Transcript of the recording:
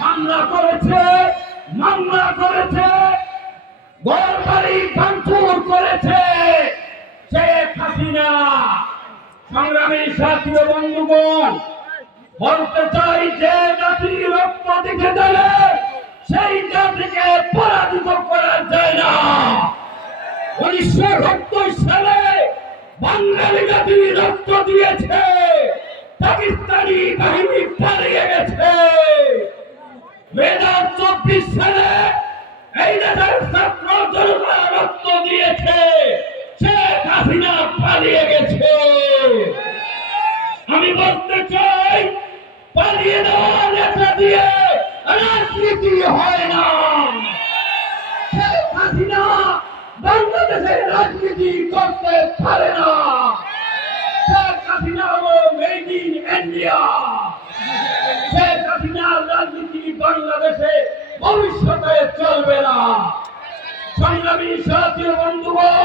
হামলা করেছে, মামলা করেছে, ঘরবাড়ি ভাঙচুর করেছে শেখ হাসিনা। সংগ্রামী সাথী ও বন্ধুগণ, বলতে চাই যে জাতি রক্ত দিতে গেলে সেই জাতিকে পরাজিত করা যায় না। 19৭ সালে বাঙালি জাতি রক্ত দিয়েছে, পাকিস্তানি বাহিনী পালিয়ে গেছে। 2024 সালে এই দেশের ছাত্র জনতা রক্ত দিয়েছে, শেখ হাসিনা পালিয়ে গেছে। আমি বলতে চাই, পালিয়ে দেওয়া নেতা দিয়ে রাজনীতি হয় না। শেখ হাসিনা বাংলাদেশের রাজনীতি করতে পারে না। শেখ হাসিনা হলো মেড ইন ইন্ডিয়া। শেখ হাসিনার রাজনীতি বাংলাদেশে ভবিষ্যতে চলবে না। সংগ্রামী সাথী বন্ধুগণ,